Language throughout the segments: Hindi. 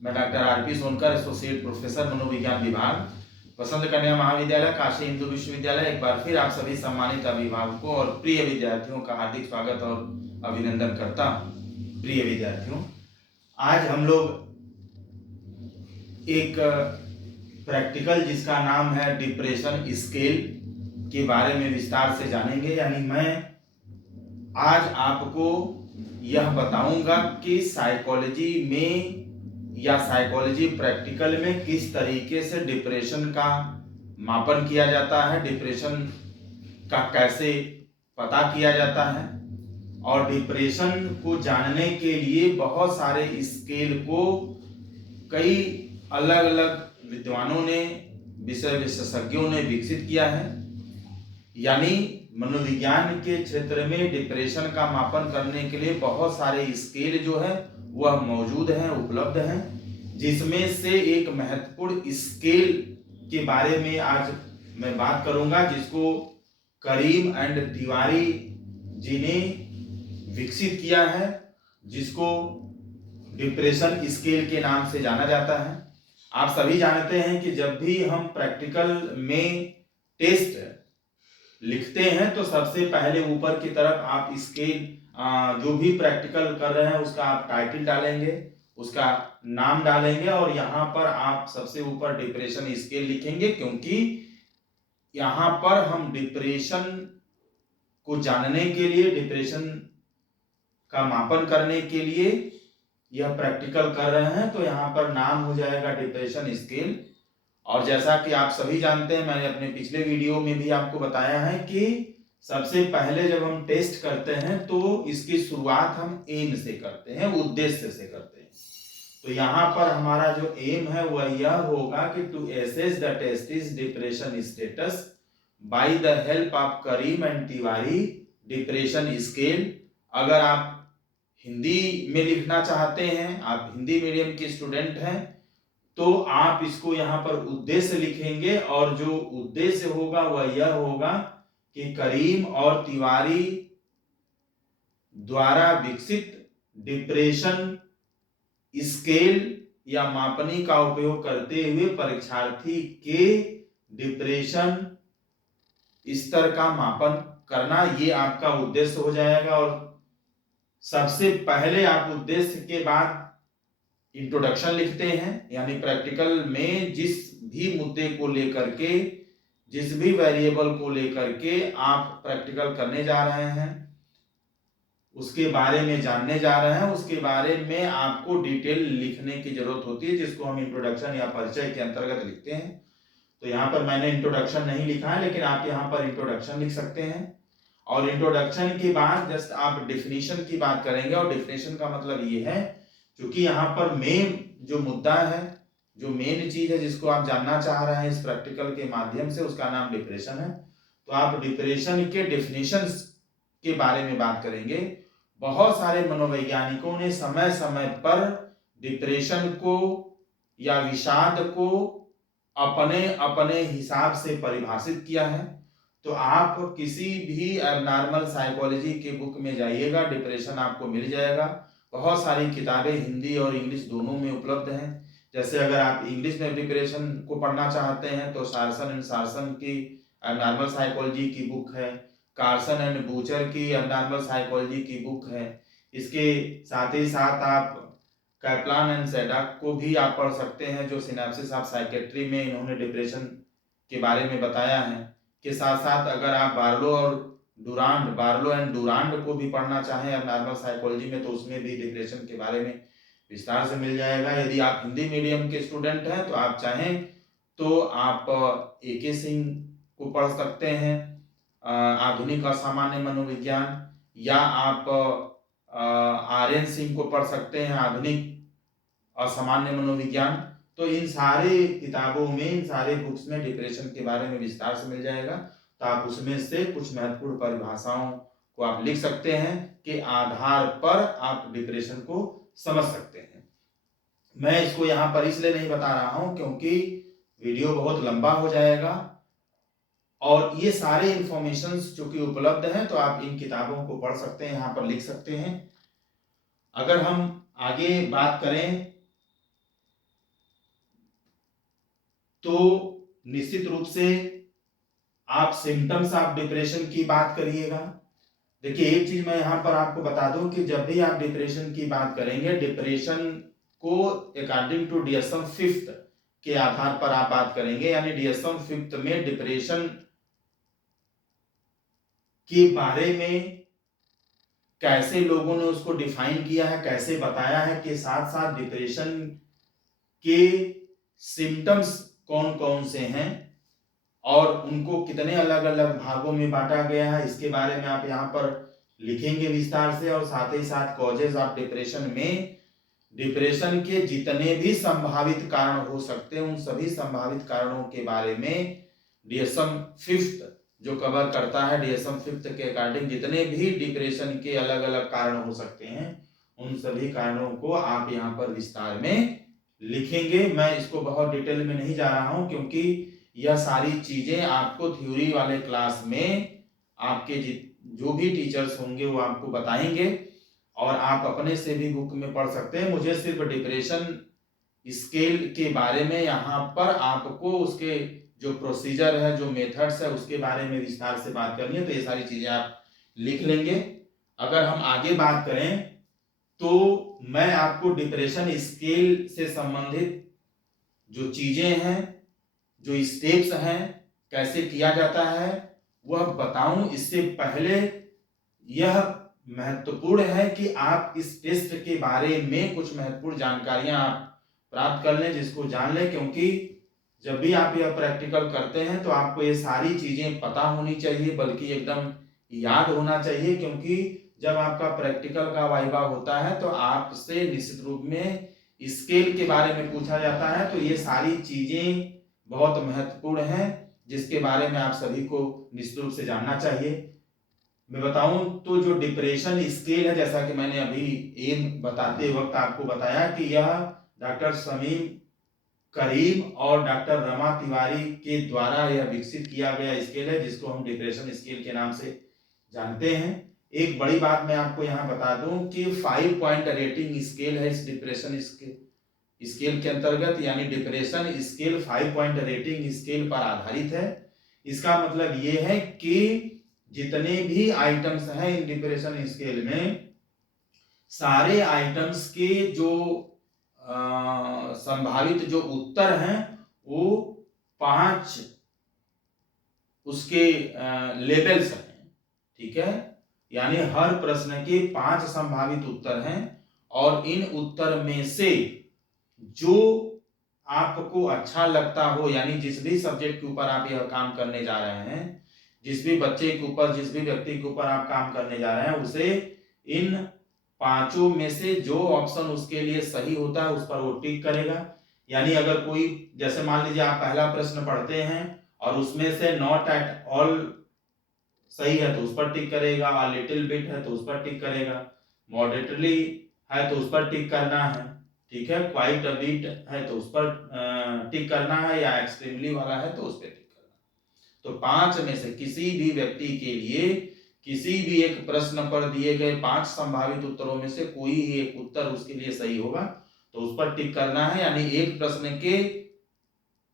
मैं doctor RP. Sonkar, associate professor मनोविज्ञान विभाग, वसंत कन्या महाविद्यालय, काशी हिंदू विश्वविद्यालय। एक बार फिर आप सभी सम्मानित अभिभावकों और प्रिय विद्यार्थियों का हार्दिक स्वागत और अभिनंदन करता हूँ। प्रिय विद्यार्थियों, आज हम लोग एक प्रैक्टिकल जिसका नाम है डिप्रेशन स्केल के बारे में विस्तार से जानेंगे। यानी मैं आज आपको यह बताऊंगा कि साइकोलॉजी में या साइकोलॉजी प्रैक्टिकल में किस तरीके से डिप्रेशन का मापन किया जाता है, डिप्रेशन का कैसे पता किया जाता है, और डिप्रेशन को जानने के लिए बहुत सारे स्केल को कई अलग अलग विद्वानों ने, विषय विशेषज्ञों ने विकसित किया है। यानी मनोविज्ञान के क्षेत्र में डिप्रेशन का मापन करने के लिए बहुत सारे स्केल जो है वह मौजूद हैं, उपलब्ध हैं, जिसमें से एक महत्वपूर्ण स्केल के बारे में आज मैं बात करूंगा, जिसको करीम एंड तिवारी जी ने विकसित किया है, जिसको डिप्रेशन स्केल के नाम से जाना जाता है। आप सभी जानते हैं कि जब भी हम प्रैक्टिकल में टेस्ट लिखते हैं तो सबसे पहले ऊपर की तरफ आप स्केल जो भी प्रैक्टिकल कर रहे हैं उसका आप टाइटल डालेंगे, उसका नाम डालेंगे, और यहाँ पर आप सबसे ऊपर डिप्रेशन स्केल लिखेंगे, क्योंकि यहाँ पर हम डिप्रेशन को जानने के लिए, डिप्रेशन का मापन करने के लिए यह प्रैक्टिकल कर रहे हैं, तो यहाँ पर नाम हो जाएगा डिप्रेशन स्केल। और जैसा कि आप सभी जानते हैं, मैंने अपने पिछले वीडियो में भी आपको बताया है कि सबसे पहले जब हम टेस्ट करते हैं तो इसकी शुरुआत हम एम से करते हैं, उद्देश्य से करते हैं। तो यहाँ पर हमारा जो एम है वह यह होगा कि to assess the testees depression status by the help of Karim and Tiwari depression scale. अगर आप हिंदी में लिखना चाहते हैं, आप हिंदी मीडियम के स्टूडेंट हैं, तो आप इसको यहाँ पर उद्देश्य लिखेंगे, और जो उद्देश्य होगा वह यह होगा कि करीम और तिवारी द्वारा विकसित डिप्रेशन स्केल या मापनी का उपयोग करते हुए परीक्षार्थी के डिप्रेशन स्तर का मापन करना, ये आपका उद्देश्य हो जाएगा। और सबसे पहले आप उद्देश्य के बाद इंट्रोडक्शन लिखते हैं, यानी प्रैक्टिकल में जिस भी मुद्दे को लेकर के, जिस भी वेरिएबल को लेकर के आप प्रैक्टिकल करने जा रहे हैं, उसके बारे में जानने जा रहे हैं, उसके बारे में आपको डिटेल लिखने की जरूरत होती है, जिसको हम इंट्रोडक्शन या परिचय के अंतर्गत लिखते हैं। तो यहाँ पर मैंने इंट्रोडक्शन नहीं लिखा है, लेकिन आप यहाँ पर इंट्रोडक्शन लिख सकते हैं। और इंट्रोडक्शन के बाद जस्ट आप डेफिनेशन की बात करेंगे, और डेफिनेशन का मतलब ये है, क्योंकि यहाँ पर मेन जो मुद्दा है, जो मेन चीज है जिसको आप जानना चाह रहे हैं इस प्रैक्टिकल के माध्यम से, उसका नाम डिप्रेशन है। तो आप डिप्रेशन के डेफिनेशंस के बारे में बात करेंगे। बहुत सारे मनोवैज्ञानिकों ने समय समय पर डिप्रेशन को या विषाद को अपने अपने हिसाब से परिभाषित किया है। तो आप किसी भी एबनॉर्मल साइकोलॉजी के बुक में जाइएगा, डिप्रेशन आपको मिल जाएगा। बहुत सारी किताबें हिंदी और इंग्लिश दोनों में उपलब्ध हैं। जैसे अगर आप इंग्लिश में डिप्रेशन को पढ़ना चाहते हैं तो सार्सन एंड सार्सन की एबनॉर्मल साइकोलॉजी की बुक है, कार्सन एंड बूचर की एबनॉर्मल साइकोलॉजी की बुक है। इसके साथ ही साथ आप कैप्लान एंड सैडक को भी आप पढ़ सकते हैं, जो सिनेप्सिस ऑफ साइकेट्री में इन्होंने डिप्रेशन के बारे में बताया है। के साथ साथ अगर आप बार्लो एंड डुरांड को भी पढ़ना चाहें एबनॉर्मल साइकोलॉजी में, तो उसमें भी डिप्रेशन के बारे में विस्तार से मिल जाएगा। यदि आप हिंदी मीडियम के स्टूडेंट हैं तो आप चाहें तो आप AK सिंह को पढ़ सकते हैं, आधुनिक असामान्य मनोविज्ञान, या आप RN सिंह को पढ़ सकते हैं, आधुनिक असामान्य मनोविज्ञान। तो इन सारे किताबों में, इन सारे बुक्स में डिप्रेशन के बारे में विस्तार से मिल जाएगा। तो आप उसमें से कुछ महत्वपूर्ण परिभाषाओं को आप लिख सकते हैं के आधार पर आप डिप्रेशन को समझ सकते हैं। मैं इसको यहाँ पर इसलिए नहीं बता रहा हूं क्योंकि वीडियो बहुत लंबा हो जाएगा, और ये सारे इंफॉर्मेशंस जो कि उपलब्ध हैं, तो आप इन किताबों को पढ़ सकते हैं, यहाँ पर लिख सकते हैं। अगर हम आगे बात करें तो निश्चित रूप से आप सिम्टम्स ऑफ डिप्रेशन की बात करिएगा। देखिए, एक चीज मैं यहाँ पर आपको बता दूं कि जब भी आप डिप्रेशन की बात करेंगे, डिप्रेशन को अकॉर्डिंग टू DSM-5 के आधार पर आप बात करेंगे, यानी DSM-5 में डिप्रेशन के बारे में कैसे लोगों ने उसको डिफाइन किया है, कैसे बताया है, के साथ साथ डिप्रेशन के सिम्टम्स कौन कौन से हैं और उनको कितने अलग अलग भागों में बांटा गया है, इसके बारे में आप यहाँ पर लिखेंगे विस्तार से। और साथ ही साथ कॉजेज ऑफ डिप्रेशन में डिप्रेशन के जितने भी संभावित कारण हो सकते हैं, उन सभी संभावित कारणों के बारे में DSM-5 जो कवर करता है, DSM-5 के अकॉर्डिंग जितने भी डिप्रेशन के अलग अलग कारण हो सकते हैं, उन सभी कारणों को आप यहाँ पर विस्तार में लिखेंगे। मैं इसको बहुत डिटेल में नहीं जा रहा हूं, क्योंकि यह सारी चीजें आपको थ्योरी वाले क्लास में आपके जो भी टीचर्स होंगे वो आपको बताएंगे और आप अपने से भी बुक में पढ़ सकते हैं। मुझे सिर्फ डिप्रेशन स्केल के बारे में यहाँ पर आपको उसके जो प्रोसीजर है, जो मेथड्स है, उसके बारे में विस्तार से बात करनी है, तो ये सारी चीजें आप लिख लेंगे। अगर हम आगे बात करें तो मैं आपको डिप्रेशन स्केल से संबंधित जो चीजें हैं, जो स्टेप्स हैं, कैसे किया जाता है वह बताऊं। इससे पहले यह महत्वपूर्ण है कि आप इस टेस्ट के बारे में कुछ महत्वपूर्ण जानकारियां आप प्राप्त कर लें, जिसको जान लें, क्योंकि जब भी आप यह प्रैक्टिकल करते हैं तो आपको ये सारी चीजें पता होनी चाहिए, बल्कि एकदम याद होना चाहिए, क्योंकि जब आपका प्रैक्टिकल का वाइवा होता है तो आपसे निश्चित रूप में स्केल के बारे में पूछा जाता है। तो ये सारी चीजें बहुत महत्वपूर्ण हैं, जिसके बारे में आप सभी को निश्चित रूप से जानना चाहिए। मैं बताऊं तो जो डिप्रेशन स्केल है, जैसा कि मैंने अभी एम बताते वक्त आपको बताया कि यह डॉक्टर शमीम करीम और डॉक्टर रमा तिवारी के द्वारा यह विकसित किया गया स्केल है, जिसको हम डिप्रेशन स्केल के नाम से जानते हैं। एक बड़ी बात मैं आपको यहाँ बता दूं कि 5 पॉइंट रेटिंग स्केल है इस डिप्रेशन स्केल के अंतर्गत, यानी depression scale 5 point rating scale पर आधारित है। इसका मतलब ये है कि जितने भी आइटम्स हैं इन डिप्रेशन स्केल में, सारे आइटम्स के जो संभावित जो उत्तर हैं वो 5 उसके लेवल्स हैं, ठीक है। यानी हर प्रश्न के 5 संभावित उत्तर हैं और इन उत्तर में से जो आपको अच्छा लगता हो, यानी जिस भी सब्जेक्ट के ऊपर आप यह काम करने जा रहे हैं, जिस भी बच्चे के ऊपर, जिस भी व्यक्ति के ऊपर आप काम करने जा रहे हैं, उसे इन 5 में से जो ऑप्शन उसके लिए सही होता है उस पर वो टिक करेगा। यानी अगर कोई, जैसे मान लीजिए आप पहला प्रश्न पढ़ते हैं और उसमें से नॉट एट ऑल सही है तो उस पर टिक करेगा, और लिटिल बिट है तो उस पर टिक करेगा, मॉडरेटली है तो उस पर टिक करना है, ठीक है, क्वाइट अ बिट है तो उस पर टिक करना है, या एक्सट्रीमली वाला है तो उस पर टिक करना है। तो 5 में से किसी भी व्यक्ति के लिए किसी भी एक प्रश्न पर दिए गए 5 संभावित उत्तरों में से कोई ही एक उत्तर उसके लिए सही होगा तो उस पर टिक करना है। यानी एक प्रश्न के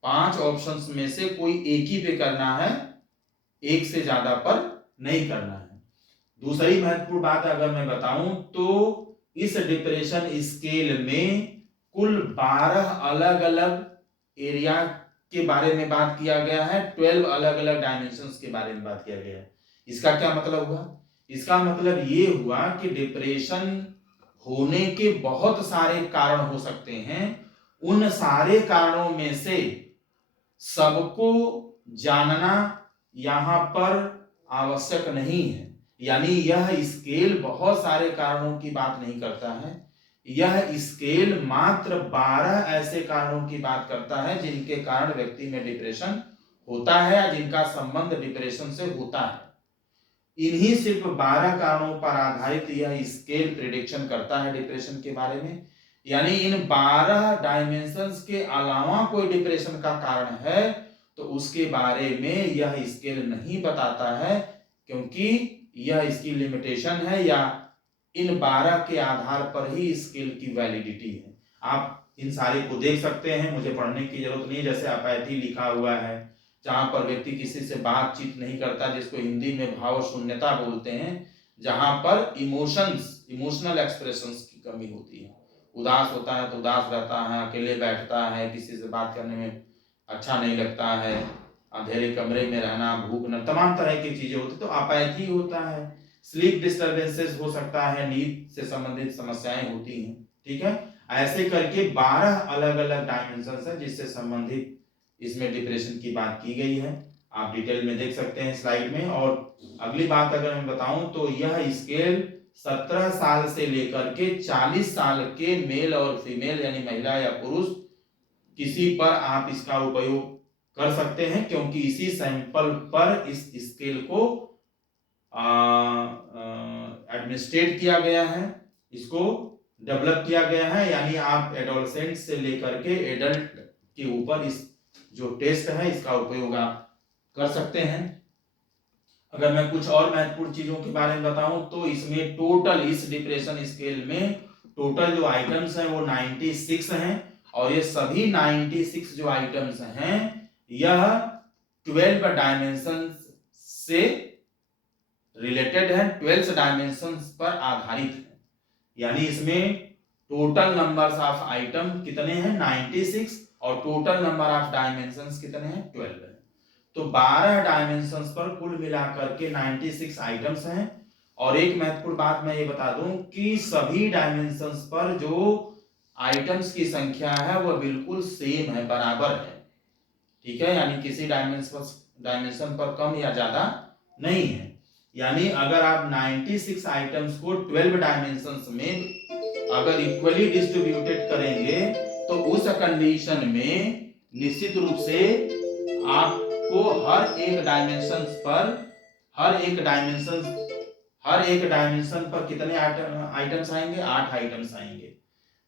5 ऑप्शंस में से कोई एक ही पे करना है, एक से ज्यादा पर नहीं करना है। दूसरी महत्वपूर्ण बात अगर मैं बताऊं तो इस डिप्रेशन स्केल में कुल 12 अलग अलग एरिया के बारे में बात किया गया है, 12 अलग अलग डायमेंशंस के बारे में बात किया गया है। इसका क्या मतलब हुआ? इसका मतलब ये हुआ कि डिप्रेशन होने के बहुत सारे कारण हो सकते हैं, उन सारे कारणों में से सबको जानना यहां पर आवश्यक नहीं है। यानी यह स्केल बहुत सारे कारणों की बात नहीं करता है, यह स्केल मात्र 12 ऐसे कारणों की बात करता है जिनके कारण व्यक्ति में डिप्रेशन होता है या जिनका संबंध डिप्रेशन से होता है। इन्हीं सिर्फ 12 कारणों पर आधारित यह स्केल प्रिडिक्शन करता है डिप्रेशन के बारे में। यानी इन 12 डायमेंशंस के अलावा कोई डिप्रेशन का कारण है तो उसके बारे में यह स्केल नहीं बताता है, क्योंकि यह इसकी लिमिटेशन है, या इन 12 के आधार पर ही स्केल की वैलिडिटी है। आप इन सारे को देख सकते हैं, मुझे पढ़ने की जरूरत नहीं है। जैसे अपैथी लिखा हुआ है, जहां पर व्यक्ति किसी से बातचीत नहीं करता, जिसको हिंदी में भाव शून्यता बोलते हैं, जहां पर इमोशनल एक्सप्रेशंस की कमी होती है। उदास होता है तो उदास रहता है, अकेले बैठता है, किसी से बात करने में अच्छा नहीं लगता है, अंधेरे कमरे में रहना, भूख न, तमाम तरह की चीजें होती, तो अपैथी होता है। स्लीप डिस्टर्बेंसेस हो सकता है, नींद से संबंधित समस्याएं होती हैं। ठीक है, ऐसे करके 12 अलग अलग डायमेंशन है जिससे संबंधित इसमें डिप्रेशन की बात की गई है। आप डिटेल में देख सकते हैं स्लाइड में। और अगली बात अगर मैं बताऊं तो यह स्केल 17 साल से लेकर के 40 साल के मेल और फीमेल यानी महिला या पुरुष किसी पर आप इसका उपयोग कर सकते हैं, क्योंकि इसी सैंपल पर इस स्केल को एडमिनिस्ट्रेट किया गया है, इसको डेवलप किया गया है। यानी आप एडोलसेंट से लेकर के एडल्ट के ऊपर इस जो टेस्ट है इसका उपयोग आप कर सकते हैं। अगर मैं कुछ और महत्वपूर्ण चीजों के बारे में बताऊं तो इसमें टोटल, इस डिप्रेशन स्केल में टोटल जो आइटम्स हैं वो 96 हैं, और ये सभी 96 जो आइटम्स हैं यह 12 डायमेंशन से रिलेटेड है, 12 डायमेंशन पर आधारित है। यानी इसमें टोटल नंबर्स ऑफ आइटम कितने हैं 96, और टोटल नंबर ऑफ डायमेंशंस कितने हैं 12 है। तो 12 डायमेंशंस पर कुल मिलाकर के 96 आइटम्स हैं। और एक महत्वपूर्ण बात मैं ये बता दूं कि सभी डायमेंशंस पर जो आइटम्स की संख्या है वह बिल्कुल सेम है, बराबर है। ठीक है, यानी किसी डायमेंशन पर कम या ज्यादा नहीं है। यानी अगर आप 96 आइटम्स को 12 डायमेंशंस में अगर इक्वली डिस्ट्रीब्यूटेड करेंगे तो उस कंडीशन में निश्चित रूप से आपको हर एक डायमेंशन पर कितने आइटम्स आएंगे, 8 आइटम्स आएंगे।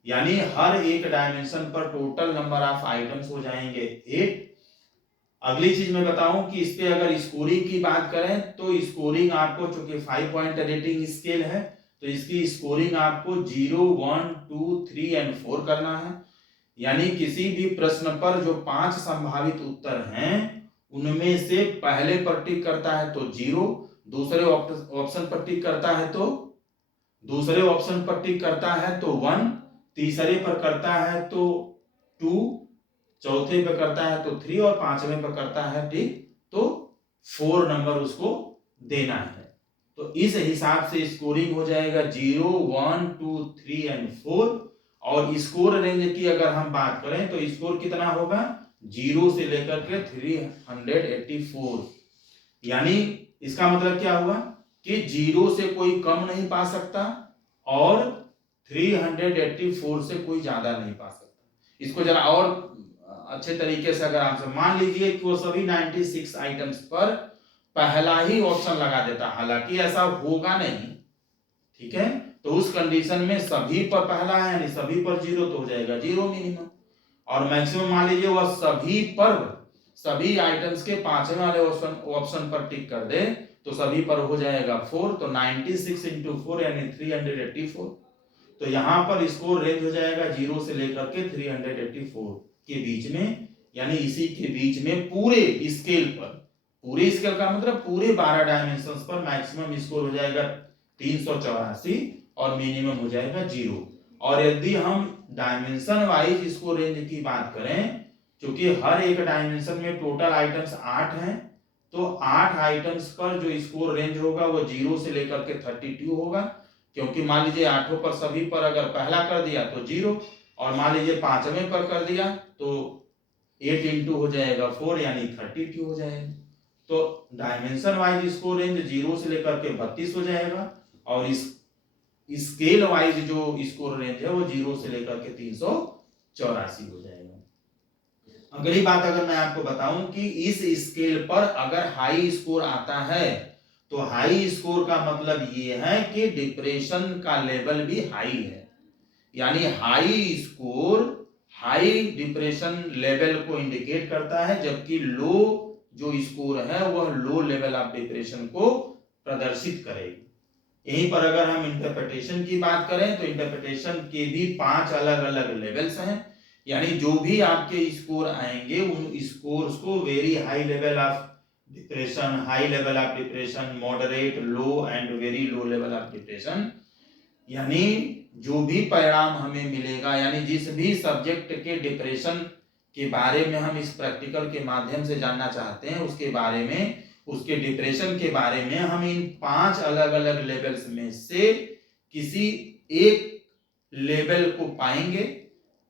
यानी हर एक डायमेंशन पर टोटल नंबर ऑफ आइटम्स हो जाएंगे 8। अगली चीज मैं बताऊं कि इस पे अगर स्कोरिंग की बात करें तो स्कोरिंग आपको, चूंकि 5 पॉइंट रेटिंग स्केल है, तो इसकी स्कोरिंग आपको 0, 1, 2, 3 एंड 4 करना है। यानी किसी भी प्रश्न पर जो 5 संभावित उत्तर हैं उनमें से पहले पर टिक करता है तो 0, दूसरे ऑप्शन पर टिक करता है तो 1, तीसरे पर करता है तो 2, चौथे पे करता है तो 3, और पांचवें पे करता है टिक तो 4 नंबर उसको देना है। तो इस हिसाब से स्कोरिंग हो जाएगा 0, 1, 2, 3 एंड 4। और स्कोर रेंज की अगर हम बात करें तो स्कोर कितना होगा 0 से लेकर के 384। यानी इसका मतलब क्या हुआ कि 0 से कोई कम नहीं पा सकता और 384 से कोई ज्यादा नहीं पा सकता। इसको जरा और अच्छे तरीके से अगर आप मान लीजिए कि वो सभी 96 आइटम्स पर पहला ही ऑप्शन लगा देता, हालांकि ऐसा होगा नहीं। ठीक है, तो उस कंडीशन में सभी पर पहला है यानी सभी पर 0 तो हो जाएगा 0 मिनिमम, और मैक्सिमम मान लीजिए वह सभी आइटम्स के पांचवें वाले ऑप्शन पर टिक कर दे तो सभी पर हो जाएगा 4। तो 96 इंटू 4 यानी 384। तो यहां पर स्कोर रेंज हो जाएगा 0 से लेकर के 384 के बीच में। यानी इसी के बीच में पूरे स्केल का मतलब पूरे 12 डायमेंशंस पर मैक्सिमम स्कोर हो जाएगा 384 और मिनिमम हो जाएगा 0। और यदि हम डायमेंशन वाइज स्कोर रेंज की बात करें, क्योंकि हर एक डायमेंशन में टोटल आइटम्स 8 हैं, तो 8 आइटम्स पर जो स्कोर रेंज होगा वो 0 से लेकर के 32 होगा। क्योंकि मान लीजिए 8 पर सभी पर अगर पहला कर दिया तो 0, और मान लीजिए पांचवें पर कर दिया तो 8 इंटू हो जाएगा 4 यानी 32 हो जाएगा। तो डायमेंशन वाइज स्कोर रेंज 0 से लेकर के 32 हो जाएगा, और इस स्केल वाइज जो स्कोर रेंज है वो 0 से लेकर के 384 हो जाएगा। अगली बात अगर मैं आपको बताऊं कि इस स्केल पर अगर हाई स्कोर आता है तो हाई स्कोर का मतलब ये है कि डिप्रेशन का लेवल भी हाई है। यानी high score high depression level को इंडिकेट करता है, जबकि लो जो स्कोर है वह लो लेवल ऑफ डिप्रेशन को प्रदर्शित करेगी। यहीं पर अगर हम इंटरप्रिटेशन की बात करें तो इंटरप्रिटेशन के भी 5 अलग अलग लेवल्स हैं। यानी जो भी आपके स्कोर आएंगे उन स्कोर्स को very high level of depression, high level of depression, moderate, low and very low level of depression, यानी जो भी परिणाम हमें मिलेगा, यानी जिस भी सब्जेक्ट के डिप्रेशन के बारे में हम इस प्रैक्टिकल के माध्यम से जानना चाहते हैं, उसके बारे में, उसके डिप्रेशन के बारे में हम इन 5 अलग अलग लेवल्स में से किसी एक लेवल को पाएंगे।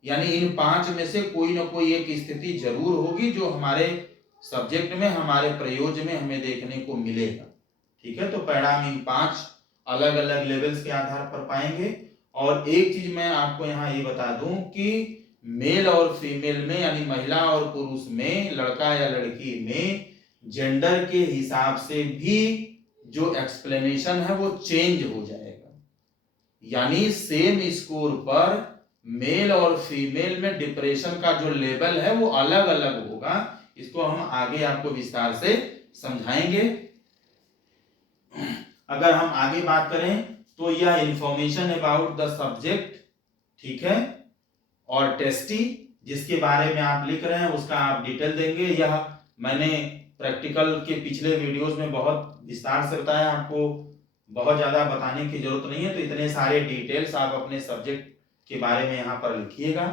यानी इन 5 में से कोई ना कोई एक स्थिति जरूर होगी जो हमारे सब्जेक्ट में, हमारे प्रयोज्य में हमें देखने को मिलेगा। ठीक है, तो परिणाम इन 5 अलग अलग लेवल्स के आधार पर पाएंगे। और एक चीज मैं आपको यहाँ ये बता दूं कि मेल और फीमेल में, यानी महिला और पुरुष में, लड़का या लड़की में जेंडर के हिसाब से भी जो एक्सप्लेनेशन है वो चेंज हो जाएगा। यानी सेम स्कोर पर मेल और फीमेल में डिप्रेशन का जो लेवल है वो अलग अलग होगा। इसको हम आगे आपको विस्तार से समझाएंगे। अगर हम आगे बात करें तो यह इंफॉर्मेशन अबाउट द सब्जेक्ट, ठीक है, और टेस्टी जिसके बारे में आप लिख रहे हैं उसका आप डिटेल देंगे। यह मैंने प्रैक्टिकल के पिछले वीडियोस में बहुत विस्तार से बताया, आपको बहुत ज्यादा बताने की जरूरत नहीं है। तो इतने सारे डिटेल्स आप अपने सब्जेक्ट के बारे में यहाँ पर लिखिएगा।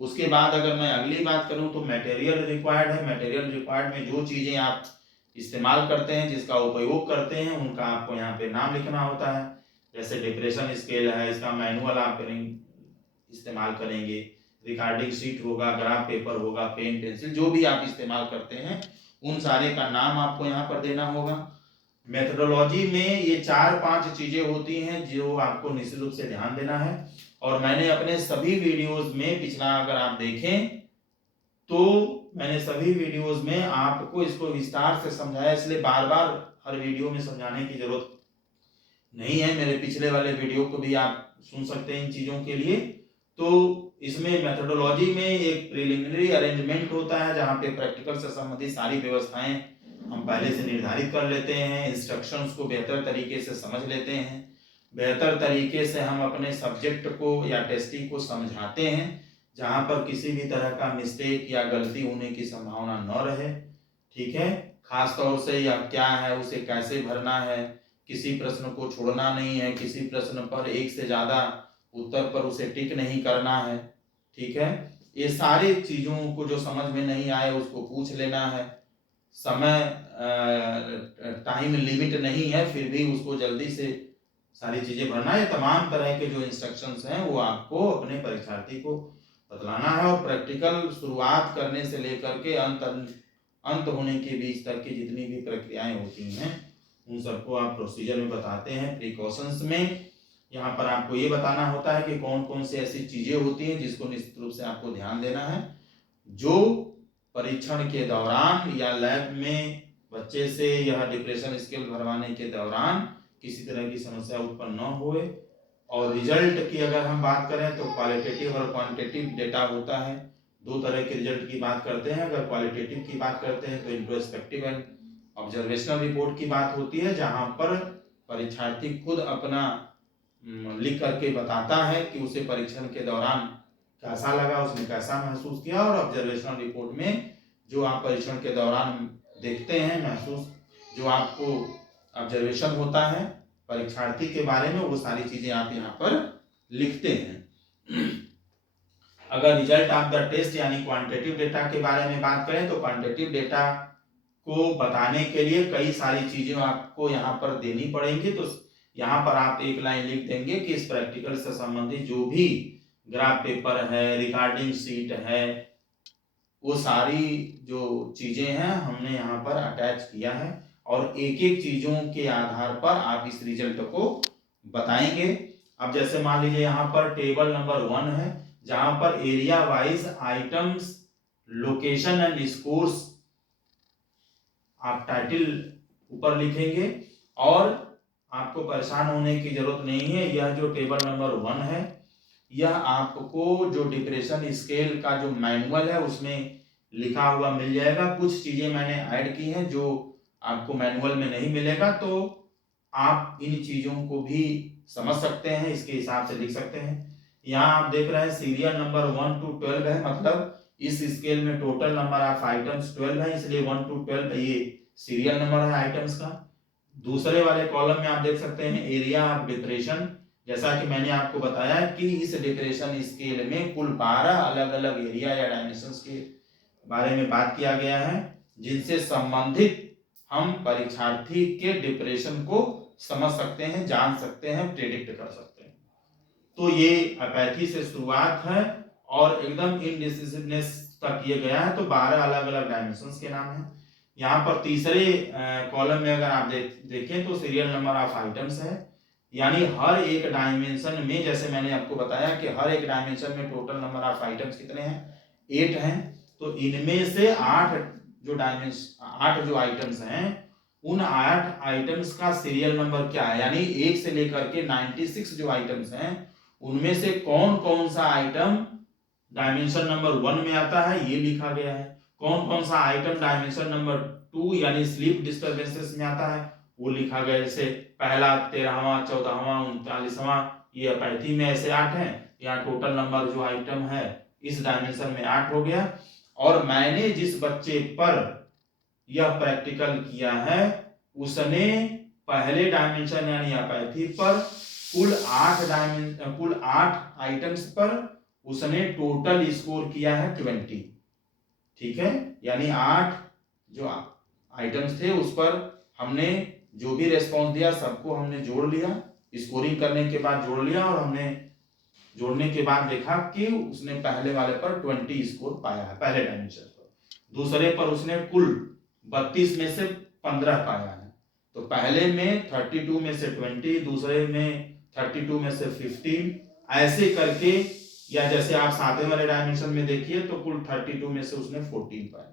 उसके बाद अगर मैं अगली बात करूं तो मटेरियल रिक्वायर्ड है। मटेरियल रिक्वायर्ड में जो चीजें आप इस्तेमाल करते हैं, जिसका उपयोग करते हैं, उनका आपको यहाँ पे नाम लिखना होता है। जैसे डिप्रेशन स्केल है, इसका मैनुअल आप इस्तेमाल करेंगे, रिकॉर्डिंग शीट होगा, ग्राफ पेपर होगा, पेन पेंसिल, जो भी आप इस्तेमाल करते हैं उन सारे का नाम आपको यहाँ पर देना होगा। मेथोडोलॉजी में ये 4-5 चीजें होती हैं जो आपको निश्चित रूप से ध्यान देना है। और मैंने अपने सभी वीडियोस में, पिछला अगर आप देखें तो मैंने सभी वीडियोस में आपको इसको विस्तार से समझाया, इसलिए बार बार हर वीडियो में समझाने की जरूरत नहीं है। मेरे पिछले वाले वीडियो को भी आप सुन सकते हैं इन चीजों के लिए। तो इसमें मेथोडोलॉजी में एक प्रिलिमिनरी अरेंजमेंट होता है जहां पे प्रैक्टिकल से संबंधित सारी व्यवस्थाएं हम पहले से निर्धारित कर लेते हैं, इंस्ट्रक्शंस को बेहतर तरीके से समझ लेते हैं, बेहतर तरीके से हम अपने सब्जेक्ट को या टेस्टिंग को समझाते हैं जहां पर किसी भी तरह का मिस्टेक या गलती होने की संभावना न रहे। ठीक है, खास तौर से यह क्या है, उसे कैसे भरना है, किसी प्रश्न को छोड़ना नहीं है, किसी प्रश्न पर एक से ज्यादा उत्तर पर उसे टिक नहीं करना है। ठीक है, ये सारी चीजों को जो समझ में नहीं आए उसको पूछ लेना है। समय टाइम लिमिट नहीं है, फिर भी उसको जल्दी से सारी चीजें भरना है। तमाम तरह के जो इंस्ट्रक्शंस हैं वो आपको अपने परीक्षार्थी को बतलाना है। और प्रैक्टिकल शुरुआत करने से लेकर के अंत होने के बीच तक की जितनी भी प्रक्रियाएं होती हैं उन सबको आप प्रोसीजर में बताते हैं। प्रिकॉशंस में यहाँ पर आपको ये बताना होता है कि कौन कौन सी ऐसी चीजें होती हैं जिसको निश्चित रूप से आपको ध्यान देना है, जो परीक्षण के दौरान या लैब में बच्चे से यह डिप्रेशन स्केल भरवाने के दौरान किसी तरह की समस्या उत्पन्न न होए। और रिजल्ट की अगर हम बात करें तो क्वालिटेटिव और क्वांटिटेटिव डेटा होता है। 2 तरह के रिजल्ट की बात करते हैं। अगर क्वालिटेटिव की बात करते हैं तो इंट्रोस्पेक्टिव एंड ऑब्जर्वेशनल रिपोर्ट की बात होती है, जहां पर परीक्षार्थी खुद अपना लिख करके बताता है कि उसे परीक्षण के दौरान कैसा लगा, उसने कैसा महसूस किया। और ऑब्जर्वेशनल रिपोर्ट में जो आप परीक्षण के दौरान देखते हैं, महसूस जो आपको ऑब्जर्वेशन होता है परीक्षार्थी के बारे में, वो सारी चीजें आप यहाँ पर लिखते हैं। अगर रिजल्ट ऑफ द टेस्ट यानी क्वांटिटेटिव डेटा के बारे में बात करें तो क्वांटिटेटिव डेटा को बताने के लिए कई सारी चीजें आपको यहाँ पर देनी पड़ेंगी। तो यहाँ पर आप एक लाइन लिख देंगे कि इस प्रैक्टिकल से संबंधित जो भी ग्राफ पेपर है, रिकॉर्डिंग शीट है, वो सारी जो चीजें हैं हमने यहाँ पर अटैच किया है। और एक एक चीजों के आधार पर आप इस रिजल्ट को बताएंगे। अब जैसे मान लीजिए यहाँ पर टेबल नंबर 1 है, जहां पर area wise items, location and scores आप टाइटल ऊपर लिखेंगे। और आपको परेशान होने की जरूरत नहीं है, यह जो टेबल नंबर 1 है यह आपको जो डिप्रेशन स्केल का जो मैनुअल है उसमें लिखा हुआ मिल जाएगा। कुछ चीजें मैंने ऐड की हैं जो आपको मैनुअल में नहीं मिलेगा, तो आप इन चीजों को भी समझ सकते हैं, इसके हिसाब से लिख सकते हैं। यहाँ आप देख रहे हैं सीरियल नंबर 1 to 12 है, मतलब इस स्केल में टोटल नंबर ऑफ आइटम्स 12 है, इसलिए 1 to 12 ये सीरियल नंबर है आइटम्स का। दूसरे वाले कॉलम में आप देख सकते हैं एरिया ऑफ डिप्रेशन। जैसा कि मैंने आपको बताया कि इस डिप्रेशन स्केल में कुल 12 अलग अलग एरिया या डायमेंशंस के बारे में बात किया गया है, जिनसे संबंधित हम परीक्षार्थी के डिप्रेशन को समझ सकते हैं, जान सकते हैं, प्रेडिक्ट कर सकते हैं। तो ये अपैथी से शुरुआत है और एकदम इनडिसिसिवनेस तक किया गया है। तो 12 अलग अलग डायमेंशंस के नाम हैं। यहाँ पर तीसरे कॉलम में अगर आप देखें तो सीरियल नंबर ऑफ आइटम्स है, यानी हर एक डायमेंशन में, जैसे मैंने आपको बताया कि हर एक डायमेंशन में टोटल नंबर ऑफ आइटम्स कितने हैं, 8 हैं। तो इनमें से 8 जो आइटम्स हैं, उन 8 आइटम्स का सीरियल नंबर क्या है, यानी 1 से लेकर के 96 जो आइटम्स हैं उनमें से कौन कौन सा आइटम डायमेंशन नंबर 1 में आता है, ये लिखा गया है। कौन कौन सा आइटम डायमेंशन नंबर 2 यानी स्लीप डिस्टर्बेंसेस में आता है, वो लिखा गया। जैसे पहला 13वां 14वां 39वां, ये अपैथी में ऐसे 8 हैं। यहाँ टोटल नंबर जो आइटम है इस डायमेंशन में 8 हो गया। और मैंने जिस बच्चे पर यह प्रैक्टिकल किया है उसने पहले डायमेंशन यानी अपैथी पर कुल 8 आइटम्स पर उसने टोटल स्कोर किया है 20। ठीक है, यानी 8 जो आइटम्स थे उस पर हमने जो भी रेस्पॉन्स दिया सबको हमने जोड़ लिया, स्कोरिंग करने के बाद जोड़ लिया, और हमने जोड़ने के बाद देखा कि उसने पहले वाले पर 20 स्कोर पाया है पहले डायमेंशन पर, दूसरे पर उसने कुल 32 में से 15 पाया है। तो पहले में 32 में से 20, दूसरे में 32 में से 15, ऐसे करके, या जैसे आप 7वें वाले डायमेंशन में देखिए तो कुल 32 में से उसने 14 पाया।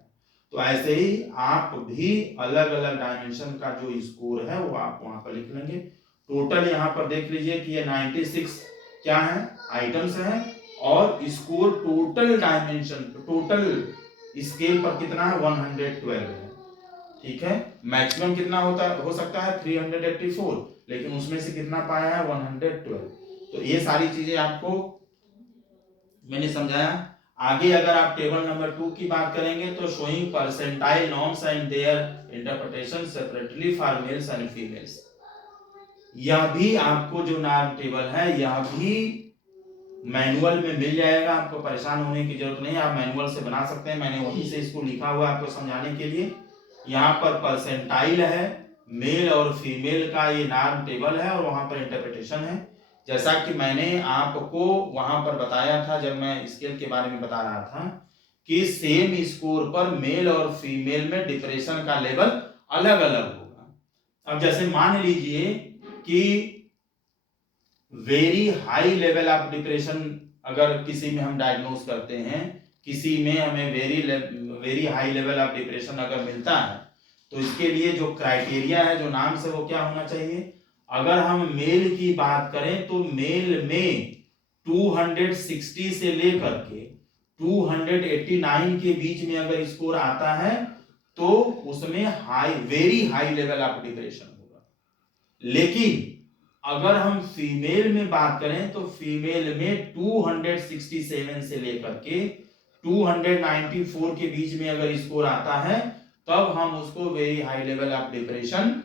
तो ऐसे ही आप भी अलग अलग डायमेंशन का जो स्कोर है वो आप वहां पर लिख लेंगे। टोटल यहाँ पर देख लीजिए कि ये 96 क्या है, आइटम्स हैं, और score total dimension total scale पर कितना है, 112 है। ठीक है, मैक्सिमम कितना हो सकता है 384, लेकिन उसमें से कितना पाया है 112। तो ये सारी चीजें आपको मैंने समझाया। आगे अगर आप टेबल नंबर 2 की बात करेंगे तो showing percentile norms and there interpretation separately for mails and females, यह भी आपको जो नॉर्म टेबल है यह भी मैनुअल में मिल जाएगा, आपको परेशान होने की जरूरत नहीं है, आप मैनुअल से बना सकते हैं। मैंने वहीं से इसको लिखा हुआ है आपको समझाने के लिए। यहाँ पर परसेंटाइल है, मेल और फीमेल का ये नॉर्म टेबल है, और वहां पर इंटरप्रिटेशन है। जैसा कि मैंने आपको वहां पर बताया था जब मैं स्केल के बारे में बता रहा था कि सेम स्कोर पर मेल और फीमेल में डिप्रेशन का लेवल अलग अलग होगा। अब जैसे मान लीजिए कि very high level of depression अगर किसी में हम डायग्नोज करते हैं, किसी में हमें very high level of depression अगर मिलता है, तो इसके लिए जो क्राइटेरिया है, जो नाम से, वो क्या होना चाहिए। अगर हम मेल की बात करें तो मेल में 260 से लेकर के 289 के बीच में अगर स्कोर आता है तो उसमें very high level of depression होगा। लेकिन अगर हम फीमेल में बात करें तो फीमेल में 267 से लेकर के 294 के बीच में अगर स्कोर आता है तब हम उसको very high level of depression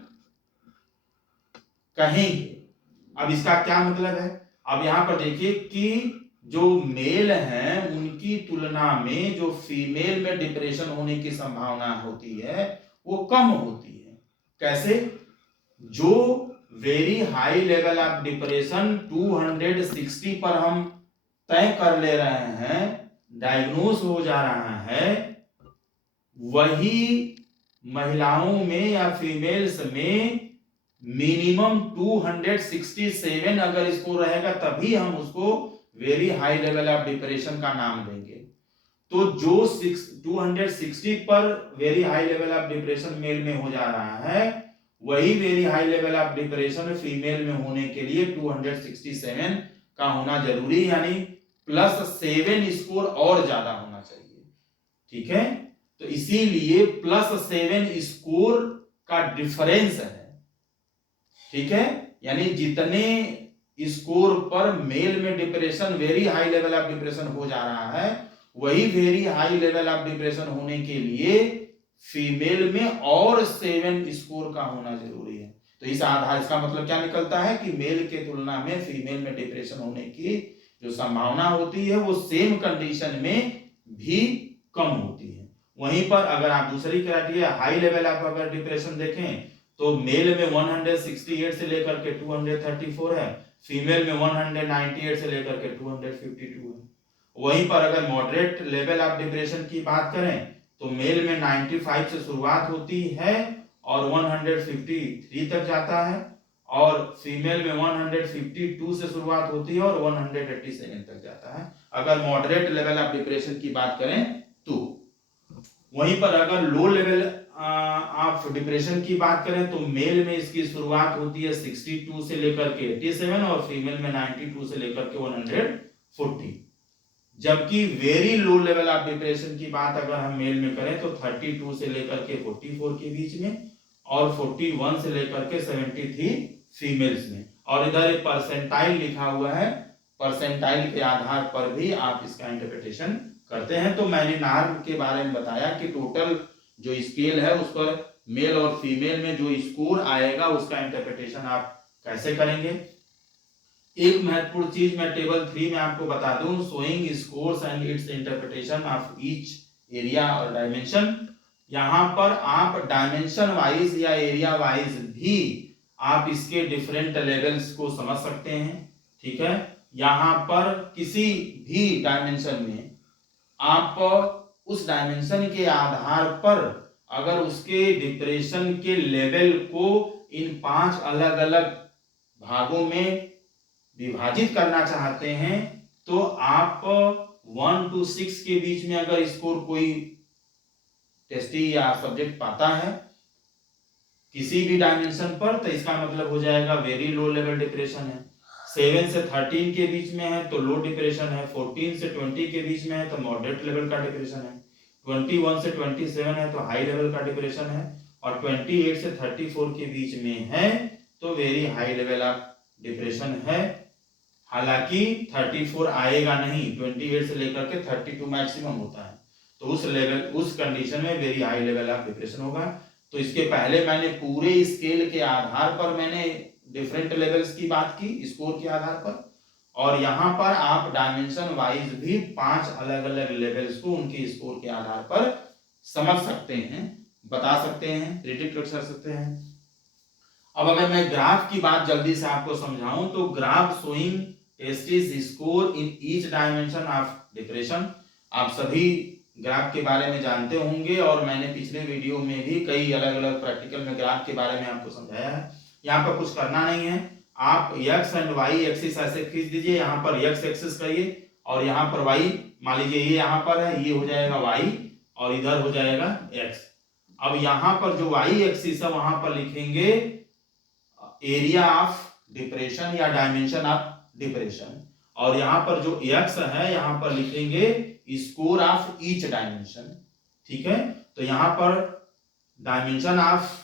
कहेंगे। अब इसका क्या मतलब है, अब यहां पर देखिए कि जो मेल हैं उनकी तुलना में जो फीमेल में डिप्रेशन होने की संभावना होती है वो कम होती है। कैसे, जो very high level of depression 260 पर हम तय कर ले रहे हैं, डायग्नोज हो जा रहा है, वही महिलाओं में या फीमेल्स में मिनिमम 267 अगर स्कोर रहेगा तभी हम उसको very high level of depression का नाम देंगे। तो जो 260 पर very high level of depression male में हो जा रहा है, वही very high level of depression female में होने के लिए 267 का होना जरूरी, यानी +7 स्कोर और ज्यादा होना चाहिए। ठीक है, तो इसीलिए +7 स्कोर का डिफरेंस है। ठीक है, यानी जितने स्कोर पर मेल में depression, very high level of depression हो जा रहा है, वही very high level of depression होने के लिए फीमेल में और 7 स्कोर का होना जरूरी है। तो इस आधार, इसका मतलब क्या निकलता है कि मेल के तुलना में फीमेल में डिप्रेशन होने की जो संभावना होती है वो सेम कंडीशन में भी कम होती है। वहीं पर अगर आप दूसरी क्राइटेरिया हाई लेवल ऑफ अगर डिप्रेशन देखें तो मेल में 168 से लेकर के 234 है, फीमेल में 198 से लेकर के 252 है। वहीं पर अगर मॉडरेट लेवल ऑफ डिप्रेशन की बात करें तो मेल में 95 से शुरुआत होती है और 153 तक जाता है, और फीमेल में 152 से शुरुआत होती है और 187 तक जाता है अगर मॉडरेट लेवल ऑफ डिप्रेशन की बात करें तो। वहीं पर अगर लो लेवल ऑफ डिप्रेशन की बात करें तो मेल में इसकी शुरुआत होती है 62 से लेकर के 87 और फीमेल में 92 से लेकर के 140। जबकि very low level of depression की बात अगर हम मेल में करें तो 32 से लेकर के 44 के बीच में और 41 से लेकर के 73 फीमेल्स में। और इधर एक परसेंटाइल लिखा हुआ है, परसेंटाइल के आधार पर भी आप इसका इंटरप्रिटेशन करते हैं। तो मैंने नॉर्म के बारे में बताया कि टोटल जो स्केल है उस पर मेल और फीमेल में जो स्कोर आएगा उसका इंटरप्रिटेशन आप कैसे करेंगे। एक महत्वपूर्ण चीज मैं टेबल 3 में आपको बता दूं, showing scores and it's interpretation of each area और डायमेंशन। यहां पर आप डायमेंशन वाइज या एरिया वाइज भी आप इसके डिफरेंट लेवल्स को समझ सकते हैं। ठीक है, यहां पर किसी भी डायमेंशन में आप उस डायमेंशन के आधार पर अगर उसके डिप्रेशन के लेवल को इन 5 अलग अलग भागों में विभाजित करना चाहते हैं तो आप 1 to 6 के बीच में अगर स्कोर कोई टेस्टी या सब्जेक्ट पाता है किसी भी डायमेंशन पर तो इसका मतलब हो जाएगा वेरी लो लेवल डिप्रेशन है। 7 से 13 के बीच में है तो लो डिप्रेशन है, 14 से 20 के बीच में है तो मॉडरेट लेवल का डिप्रेशन है, 21 से 27 है तो हाई लेवल का डिप्रेशन है, और 28 से 34 के बीच में है तो very high level of depression है। हालांकि 34 आएगा नहीं, 28 से लेकर के 32 मैक्सिमम होता है, तो उस लेवल उस कंडीशन में very high level of depression होगा। तो इसके पहले मैंने पूरे स्केल के आधार पर मैंने डिफरेंट लेवल्स की बात की स्कोर के आधार पर, और यहाँ पर आप डायमेंशन वाइज भी 5 अलग अलग लेवल्स को उनके स्कोर के आधार पर समझ सकते हैं, बता सकते हैं, प्रेडिक्ट कर सकते हैं। अब अगर मैं ग्राफ की बात जल्दी से आपको समझाऊं तो graph showing testis score in each dimension of depression. आप सभी ग्राफ के बारे में जानते होंगे और मैंने पिछले वीडियो में भी कई अलग अलग प्रैक्टिकल में ग्राफ के बारे में आपको समझाया है। यहाँ पर कुछ करना नहीं है, आप x एंड y एक्सिस ऐसे खींच दीजिए, यहाँ पर x एक्सिस करिए और यहाँ पर y, मान लीजिए ये यहाँ पर है, ये हो जाएगा y और इधर हो जाएगा x। अब यहाँ पर जो y एक्सिस है वहां पर लिखेंगे एरिया ऑफ डिप्रेशन या डायमेंशन ऑफ डिप्रेशन, और यहाँ पर जो x है यहाँ पर लिखेंगे स्कोर ऑफ ईच डायमेंशन। ठीक है, तो यहाँ पर डायमेंशन ऑफ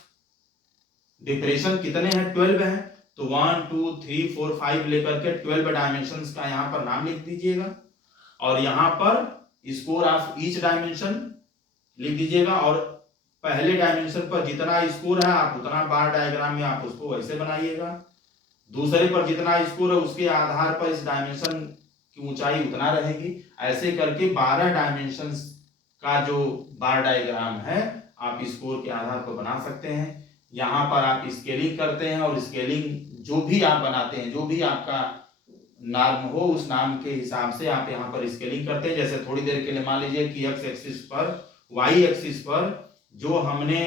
डिप्रेशन कितने हैं, 12 है, तो 1 2 3 4 5 लेकर के 12 डायमेंशंस का यहाँ पर नाम लिख दीजिएगा, और यहाँ पर स्कोर ऑफ ईच डायमेंशन लिख दीजिएगा, और पहले डायमेंशन पर जितना स्कोर है आप उतना बार डायग्राम में आप उसको वैसे बनाइएगा, दूसरे पर जितना स्कोर है उसके आधार पर इस डायमेंशन की ऊंचाई उतना रहेगी। ऐसे करके 12 डायमेंशंस का जो बार डायग्राम है आप स्कोर के आधार पर बना सकते हैं। यहाँ पर आप स्केलिंग करते हैं और स्केलिंग जो भी आप बनाते हैं, जो भी आपका नाम हो उस नाम के हिसाब से आप यहाँ पर स्केलिंग करते हैं। जैसे थोड़ी देर के लिए मान लीजिए कि x एक्सिस पर, y एक्सिस पर जो हमने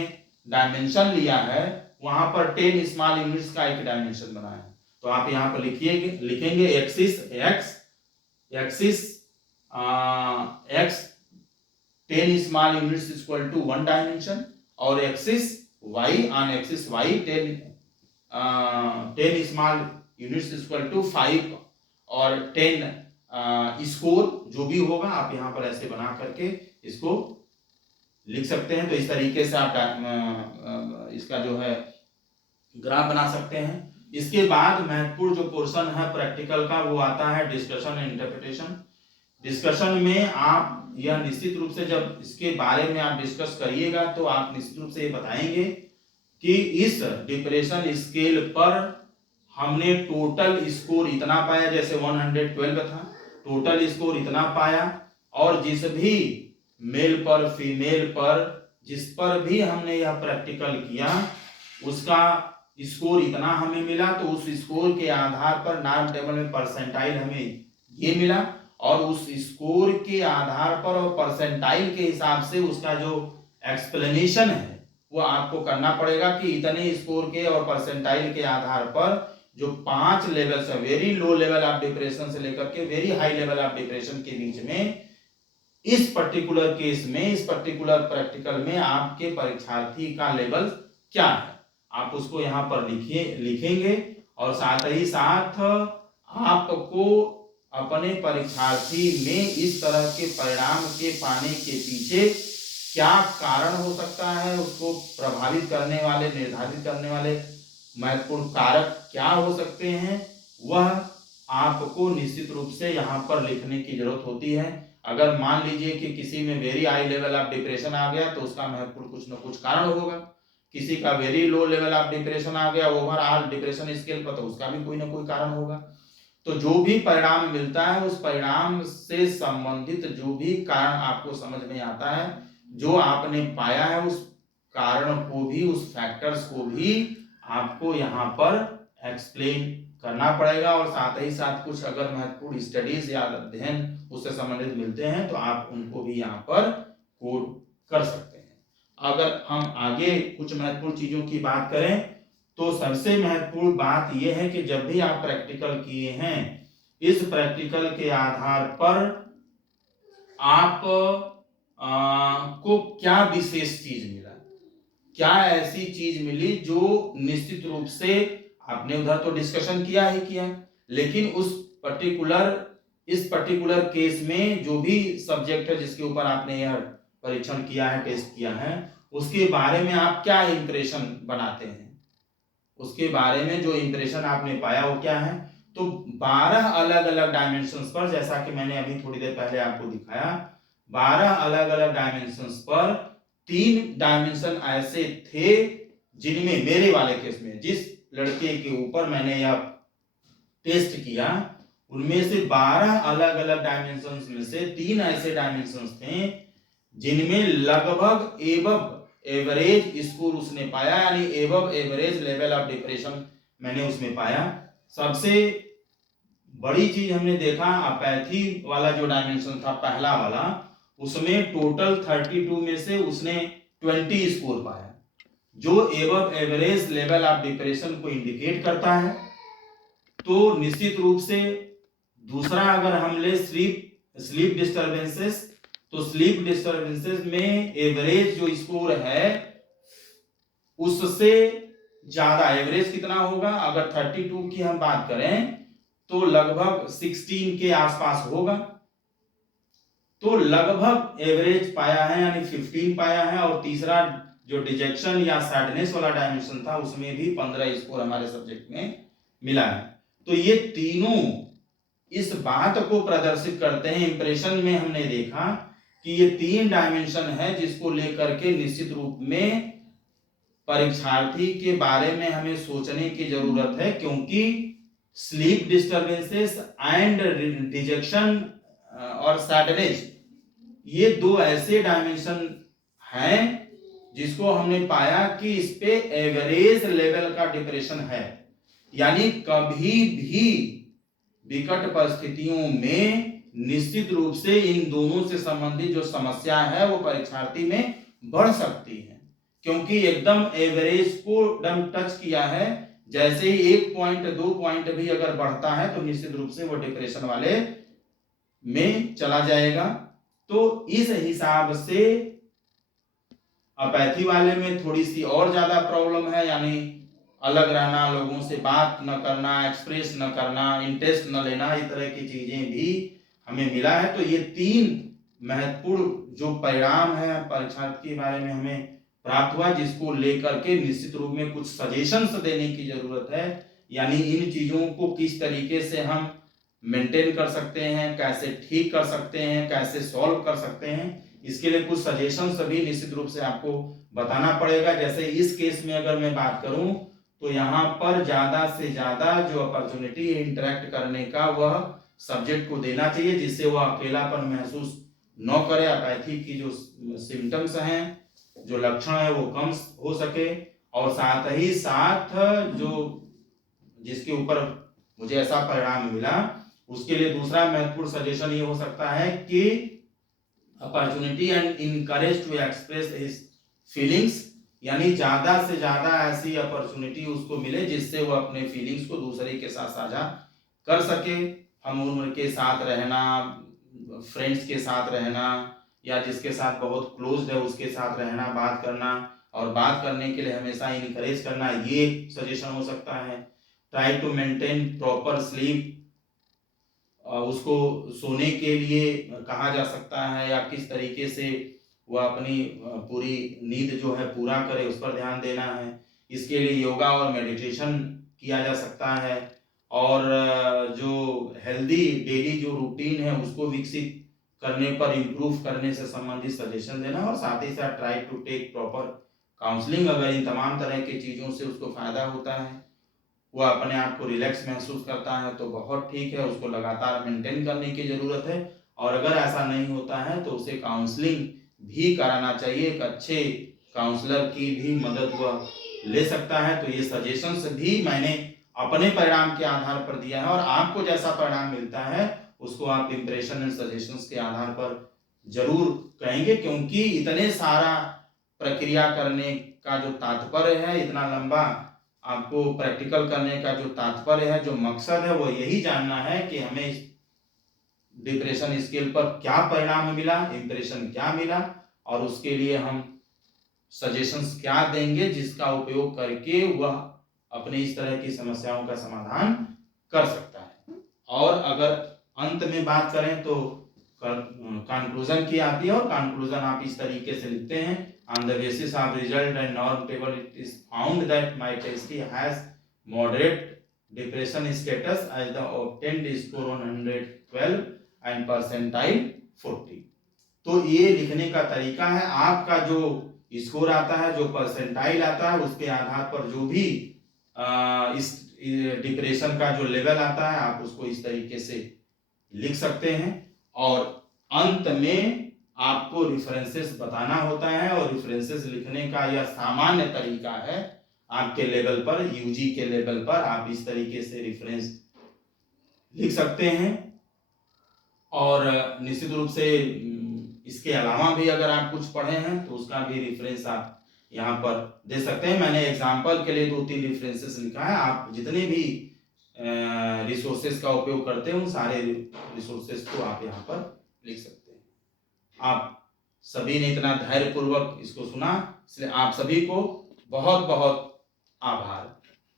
डायमेंशन लिया है वहां पर 10 स्मॉल यूनिट्स का एक डायमेंशन बना है, तो आप यहाँ पर लिखेंगे axis x 10 small units equal to 1 dimension, और axis y on axis y 10 small units equal to 5 और 10 स्कोर जो भी होगा आप यहाँ पर ऐसे बना करके इसको लिख सकते हैं। तो इस तरीके से आप इसका जो है ग्राफ बना सकते हैं। इसके बाद महत्वपूर्ण जो पोर्शन है प्रैक्टिकल का वो आता है डिस्कशन एंड इंटरप्रिटेशन। डिस्कशन में आप यह निश्चित रूप से जब इसके बारे में आप डिस्कस करिएगा तो आप निश्चित रूप से ये बताएंगे कि इस डिप्रेशन स्केल पर हमने टोटल स्कोर इतना पाया, जैसे 112 था, टोटल स्कोर इतना पाया, और जिस भी मेल पर फीमेल पर जिस पर भी हमने यह प्रैक्टिकल किया उसका स्कोर इतना हमें मिला, तो उस स्कोर के आधार पर नॉर्म टेबल में परसेंटाइल हमें ये मिला, और उस स्कोर के आधार पर और परसेंटाइल के हिसाब से उसका जो एक्सप्लेनेशन है वो आपको करना पड़ेगा कि इतने स्कोर के और परसेंटाइल के आधार पर जो 5 लेवल्स है, very low level of depression से लेकर के very high level of depression के बीच में, इस पर्टिकुलर केस में, इस पर्टिकुलर प्रैक्टिकल में आपके परीक्षार्थी का लेवल क्या है, आप उसको यहाँ पर लिखेंगे। और साथ ही साथ आपको अपने परीक्षार्थी में इस तरह के परिणाम के पाने के पीछे क्या कारण हो सकता है, उसको प्रभावित करने वाले, निर्धारित करने वाले महत्वपूर्ण कारक क्या हो सकते हैं, वह आपको निश्चित रूप से यहाँ पर लिखने की जरूरत होती है। अगर मान लीजिए कि किसी में very high level of depression आ गया तो उसका महत्वपूर्ण कुछ न कुछ कारण होगा, किसी का very low level of depression आ गया ओवरऑल डिप्रेशन स्केल पर, तो उसका भी कोई ना कोई कारण होगा। तो जो भी परिणाम मिलता है उस परिणाम से संबंधित जो भी कारण आपको समझ में आता है, जो आपने पाया है, उस कारण को भी, उस फैक्टर्स को भी आपको यहाँ पर एक्सप्लेन करना पड़ेगा। और साथ ही साथ कुछ अगर महत्वपूर्ण स्टडीज या अध्ययन उससे संबंधित मिलते हैं तो आप उनको भी यहाँ पर कोड कर सकते हैं। अगर हम आगे कुछ महत्वपूर्ण चीजों की बात करें तो सबसे महत्वपूर्ण बात यह है कि जब भी आप प्रैक्टिकल किए हैं, इस प्रैक्टिकल के आधार पर आप को क्या विशेष चीज मिला, क्या ऐसी चीज मिली जो निश्चित रूप से आपने उधर तो डिस्कशन किया ही किया, लेकिन उस इस पर्टिकुलर केस में जो भी सब्जेक्ट है जिसके ऊपर आपने यह परीक्षण किया है, टेस्ट किया है, उसके बारे में आप क्या इंप्रेशन बनाते हैं, उसके बारे में जो इंप्रेशन आपने पाया वो क्या है। तो 12 अलग अलग डायमेंशंस पर, जैसा कि मैंने अभी थोड़ी देर पहले आपको दिखाया, 12 अलग अलग डायमेंशंस पर 3 डायमेंशन ऐसे थे जिनमें मेरे वाले केस में जिस लड़के के ऊपर मैंने यह टेस्ट किया उनमें से 12 अलग अलग डायमेंशंस में से 3 ऐसे डायमेंशंस थे जिनमें लगभग एबव एवरेज स्कोर उसने पाया, यानी above average level of depression मैंने उसमें पाया। सबसे बड़ी चीज हमने देखा अपैथी वाला जो डायमेंशन था पहला वाला, उसमें टोटल 32 में से उसने 20 स्कोर पाया, जो above average level of depression को इंडिकेट करता है। तो निश्चित रूप से दूसरा अगर हम ले स्लीप डिस्टर्बेंसेस, तो स्लीप डिस्टर्बेंसेस में एवरेज जो स्कोर है उससे ज्यादा, एवरेज कितना होगा, अगर 32 की हम बात करें तो लगभग 16 के आसपास होगा, तो लगभग एवरेज पाया है यानी 15 पाया है। और तीसरा जो डिजेक्शन या सैडनेस वाला डायमेंशन था उसमें भी 15 स्कोर हमारे सब्जेक्ट में मिला है। तो ये तीनों इस बात को प्रदर्शित करते हैं, इंप्रेशन में हमने देखा कि ये 3 डायमेंशन है जिसको लेकर के निश्चित रूप में परीक्षार्थी के बारे में हमें सोचने की जरूरत है, क्योंकि स्लीप डिस्टर्बेंसेस एंड डिजेक्शन और सैडनेस ये 2 ऐसे डायमेंशन हैं जिसको हमने पाया कि इस पे एवरेज लेवल का डिप्रेशन है, यानी कभी भी विकट परिस्थितियों में निश्चित रूप से इन दोनों से संबंधित जो समस्या है वो परीक्षार्थी में बढ़ सकती है, क्योंकि एकदम एवरेज को एकदम टच किया है, जैसे ही 1 पॉइंट 2 पॉइंट भी अगर बढ़ता है तो निश्चित रूप से वो डिप्रेशन वाले में चला जाएगा। तो इस हिसाब से अपैथी वाले में थोड़ी सी और ज्यादा प्रॉब्लम है, यानी अलग रहना, लोगों से बात न करना, एक्सप्रेस न करना, इंटरेस्ट न लेना, इस तरह की चीजें भी हमें मिला है। तो ये 3 महत्वपूर्ण जो परिणाम है परीक्षार्थी के बारे में हमें प्राप्त हुआ, जिसको लेकर के निश्चित रूप में कुछ सजेशंस देने की जरूरत है यानी इन चीज़ों को किस तरीके से हम मेंटेन कर सकते हैं, कैसे ठीक कर सकते हैं, कैसे सॉल्व कर सकते हैं, इसके लिए कुछ सजेशंस भी निश्चित रूप से आपको बताना पड़ेगा। जैसे इस केस में अगर मैं बात करूं तो यहाँ पर ज़्यादा से ज़्यादा जो अपॉर्चुनिटी इंटरेक्ट करने का वह सब्जेक्ट को देना चाहिए, जिससे वह अकेलापन महसूस न करे। अपैथी की जो सिम्टम्स हैं, जो लक्षण है वो कम हो सके, और साथ ही साथ जो जिसके ऊपर मुझे ऐसा परिणाम मिला उसके लिए दूसरा महत्वपूर्ण सजेशन ये हो सकता है कि opportunity and encourage to express his feelings, यानी ज्यादा से ज्यादा ऐसी अपॉर्चुनिटी उसको मिले जिससे वो अपने फीलिंग्स को दूसरे के साथ साझा कर सके। हम उम्र के साथ रहना, फ्रेंड्स के साथ रहना, या जिसके साथ बहुत क्लोज है उसके साथ रहना, बात करना, और बात करने के लिए हमेशा इनकरेज करना, ये सजेशन हो सकता है। Try to maintain proper sleep, उसको सोने के लिए कहा जा सकता है, या किस तरीके से वह अपनी पूरी नींद जो है पूरा करे उस पर ध्यान देना है। इसके लिए योगा और मेडिटेशन किया जा सकता है, और जो हेल्दी डेली जो रूटीन है उसको विकसित करने पर, इम्प्रूव करने से संबंधित सजेशन देना, और साथ ही साथ try to take proper counselling. अगर इन तमाम तरह की चीज़ों से उसको फायदा होता है, वह अपने आप को रिलैक्स महसूस करता है, तो बहुत ठीक है, उसको लगातार मेंटेन करने की ज़रूरत है। और अगर ऐसा नहीं होता है तो उसे काउंसलिंग भी कराना चाहिए, एक अच्छे काउंसलर की भी मदद वह ले सकता है। तो ये सजेशंस भी मैंने अपने परिणाम के आधार पर दिया है, और आपको जैसा परिणाम मिलता है उसको आप इंप्रेशन एंड सजेशंस के आधार पर जरूर कहेंगे, क्योंकि इतने सारा प्रक्रिया करने का जो तात्पर्य है, इतना लंबा आपको प्रैक्टिकल करने का जो तात्पर्य है, जो मकसद है, वो यही जानना है कि हमें इस डिप्रेशन स्केल पर क्या परिणाम मिला, इंप्रेशन क्या मिला, और उसके लिए हम सजेशंस क्या देंगे जिसका उपयोग करके वह अपने इस तरह की समस्याओं का समाधान कर सकता है। और अगर अंत में बात करें तो कंक्लूजन की आती है, और कंक्लूजन आप इस तरीके से लिखते हैं, on the basis of result and norm table it is found that my testee has moderate depression status as the obtained score on 112 and percentile 40। तो ये लिखने का तरीका है, आपका जो स्कोर आता है, जो परसेंटाइल आता है, उसके आधार पर जो भी इस डिप्रेशन का जो लेवल आता है आप उसको इस तरीके से लिख सकते हैं। और अंत में आपको रेफरेंसेस बताना होता है, और रेफरेंसेस लिखने का यह सामान्य तरीका है आपके लेवल पर, यूजी के लेवल पर आप इस तरीके से रेफरेंस लिख सकते हैं। और निश्चित रूप से इसके अलावा भी अगर आप कुछ पढ़े हैं तो उसका भी रेफरेंस आप यहाँ पर दे सकते हैं। मैंने एग्जाम्पल के लिए 2-3 रेफरेंसेस लिखा है, आप जितने भी रिसोर्सेस का उपयोग करते हैं उन सारे रिसोर्सेस को आप यहाँ पर लिख सकते हैं। आप सभी ने इतना धैर्यपूर्वक इसको सुना, इसलिए आप सभी को बहुत बहुत आभार।